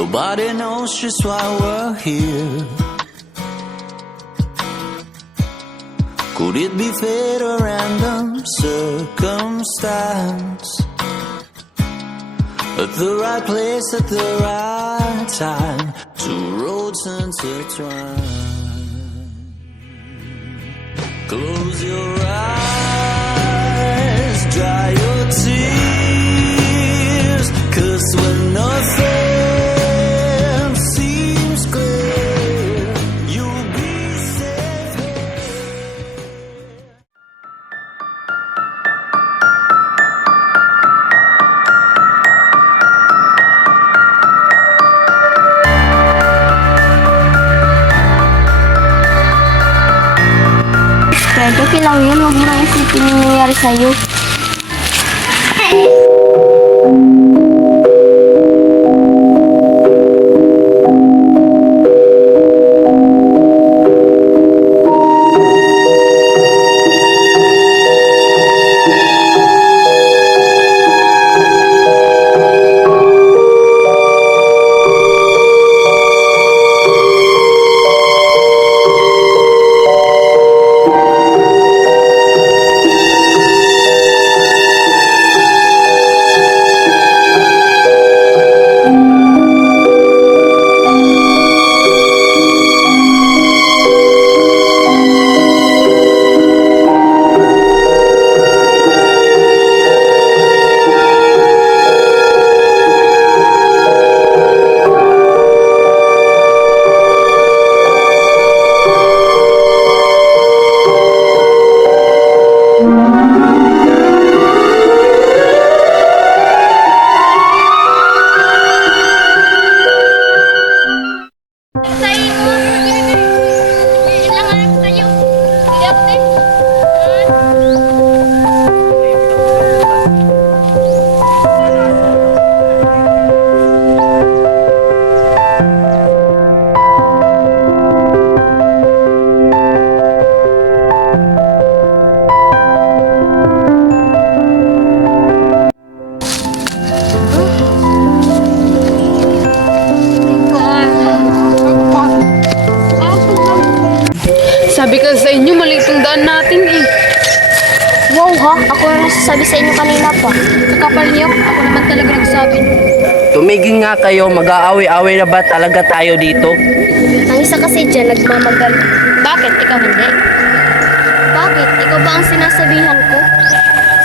Nobody knows just why we're here. Could it be fate or random circumstance? At the right place at the right time, two roads intertwine. Close your eyes, dry your tears, 'cause when nothing seems clear, you'll be safe here. Fred, okay lang yun. Huwag mo nang isipin yung nangyayari sa'yo. Sabi ko sa inyo, maliit ang daan natin eh. Wow ha, ako na nasasabi sa inyo kanina pa. Kakapal niyo, ako naman talaga nagsabi. Tumigil nga kayo, mag-aaway-away na ba talaga tayo dito? Ang isa kasi dyan, nagmamagal. Bakit? Ikaw hindi? Bakit? Ikaw ba ang sinasabihan ko?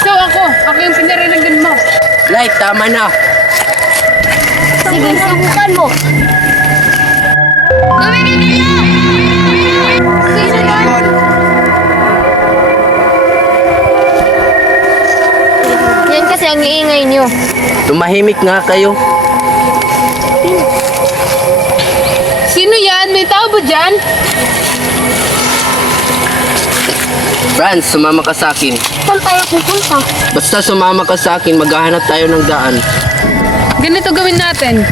So ako yung pinarinagan mo. Light, tama na. Sige, subukan mo. Tumigil kayo! Sino yan? Yan kasi ang iingay nyo. Tumahimik nga kayo. Sino yan? May tao ba dyan? Franz, sumama ka sa akin. Saan tayo pupunta? Basta sumama ka sa akin, maghahanap tayo ng daan. Ganito gawin natin.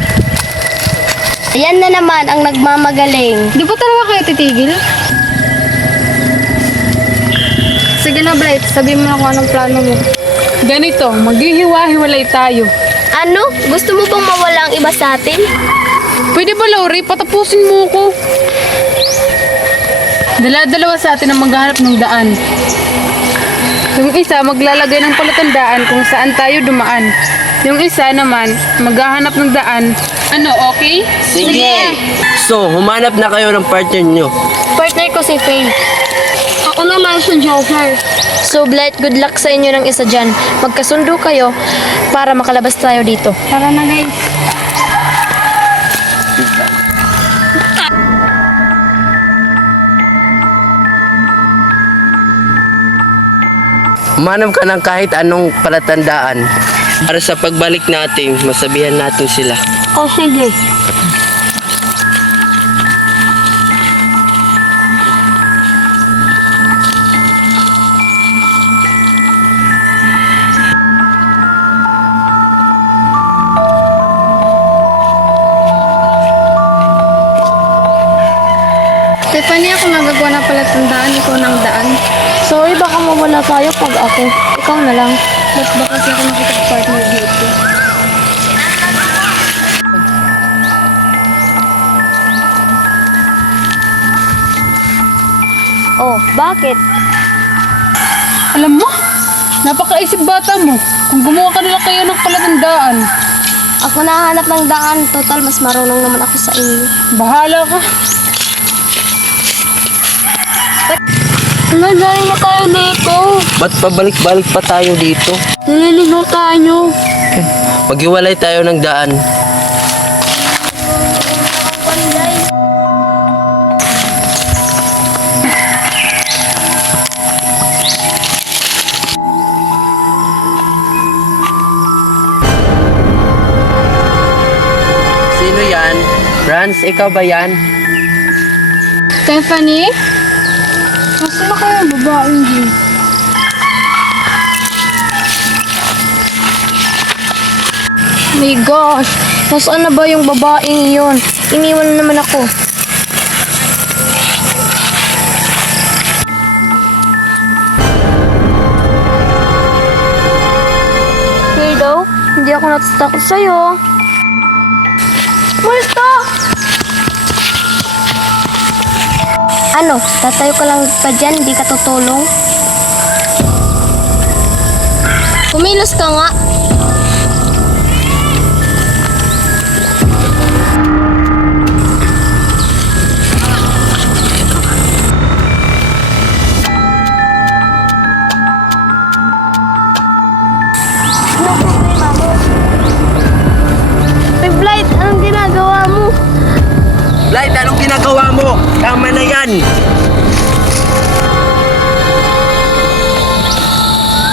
Ayan na naman ang nagmamagaling. Di ba talaga kayo titigil? Sige na, Bright. Sabihin mo na kung anong plano mo. Ganito, maghihiwa-hiwalay tayo. Ano? Gusto mo bang mawala ang iba sa atin? Pwede ba, Lori? Patapusin mo ko. Dala-dalawa sa atin ang maghanap ng daan. Yung isa, maglalagay ng palatandaan kung saan tayo dumaan. Yung isa naman, maghahanap ng daan. Ano, okay? Sige! So, humanap na kayo ng partner nyo. Partner ko si Faye. Ako naman si Joker. So, Blight, good luck sa inyo ng isa dyan. Magkasundo kayo para makalabas tayo dito. Tara na, guys. Humanap ka ng kahit anong palatandaan. Para sa pagbalik natin, masabihan natin sila. O, sige. Tiffany, ako nagagawa na pala tandaan, ikaw ng daan. Sorry, baka mawala tayo pag ako. Ikaw na lang. Mas ba kasi ako nakikipag-partner dito? Bakit? Alam mo, napakaisip bata mo. Kung gumawa ka nila kayo ng palatandaan, Ako nahanap ng daan. Total, mas marunong naman ako sa inyo. bahala ka. Galing na tayo dito. Ba't pabalik-balik pa tayo dito? Naliligaw tayo. Maghiwalay tayo ng daan. Sino yan? Franz, ikaw ba yan? Stephanie? Nasaan na kaya babaeng yun? My gosh, nasaan na ba yung babaeng yun? Iniwan na naman ako. Weirdo, hindi ako natatakot sa'yo. Multo! Ano, tatayo ka lang pa dyan, hindi ka tutulong? Kumilos ka nga. May Blight, anong ginagawa mo? Blight, anong ginagawa mo? Tama na yan!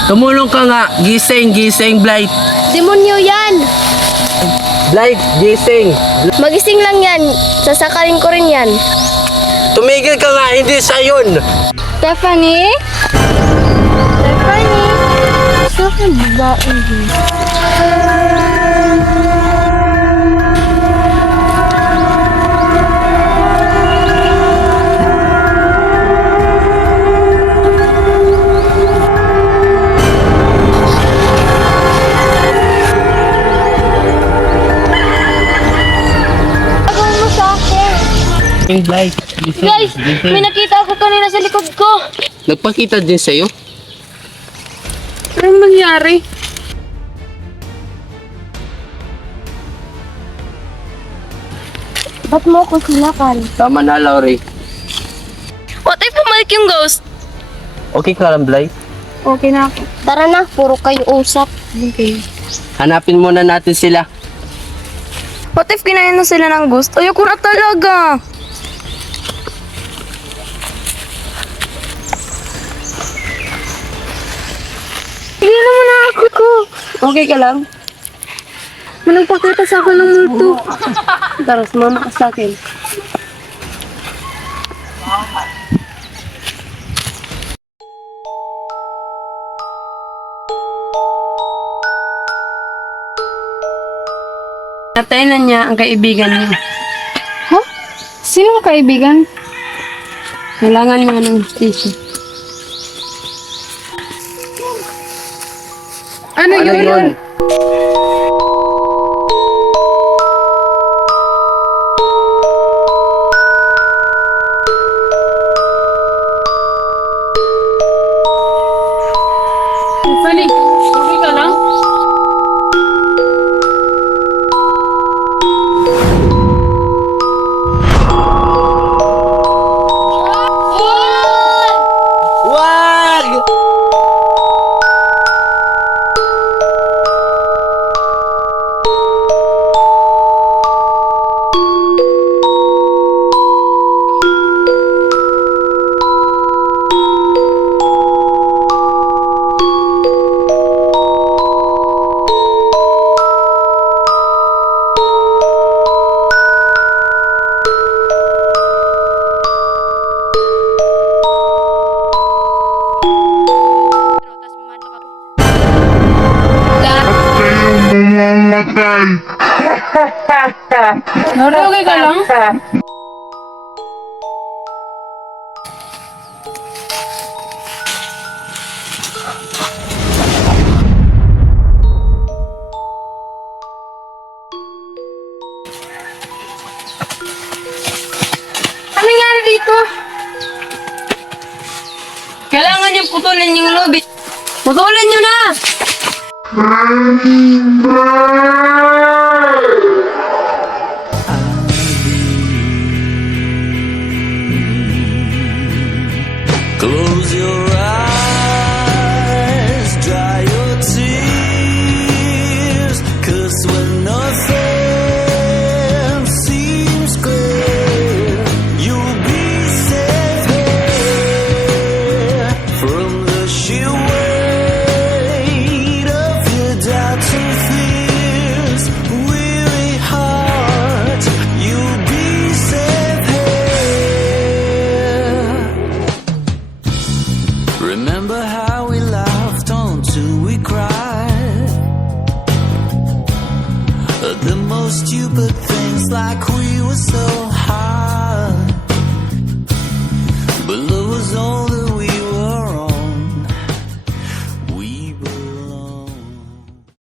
Tumulong ka nga! Gising, gising, Blight! Demonyo yan! Blight, gising! Magising lang yan. Sasakalin ko rin yan. Tumigil ka nga, hindi sa yun! Stephanie? Stephanie? Saan babae yun? Gawin mo sa akin. Blight, gising, Guys, may nakita ako kanina sa likod ko. Nagpakita din sa'yo? Anong nangyari? Ba't mo ako sinakal? Tama na, Laurie. What if bumalik yung ghost? Okay ka lang, Blight? Okay na ako. Tara na, puro kayo usap. Okay. Hanapin muna natin sila. What if kinain na sila ng ghost? Ayoko na talaga. Hindi naman na ako ko. Okay ka lang? Manang pakita sa akin ng multo. Tara, sumama ka sa akin. Natay na niya ang kaibigan niya. Huh? Sino ang kaibigan? Kailangan niya ng justisya. Ano yun? Tiffany, okay ka lang? Wag! Nora, okay ka lang? Ano nangyari dito? putulin yung lobby. Putulin nyo na! Close your eyes, dry your tears, 'cause when nothing seems clear, you'll be safe here from the sheer weight of your doubts and fears. Weary heart, you'll be safe here. Remember how we laughed until we cried at the most stupid things, like we were so high. But love was all the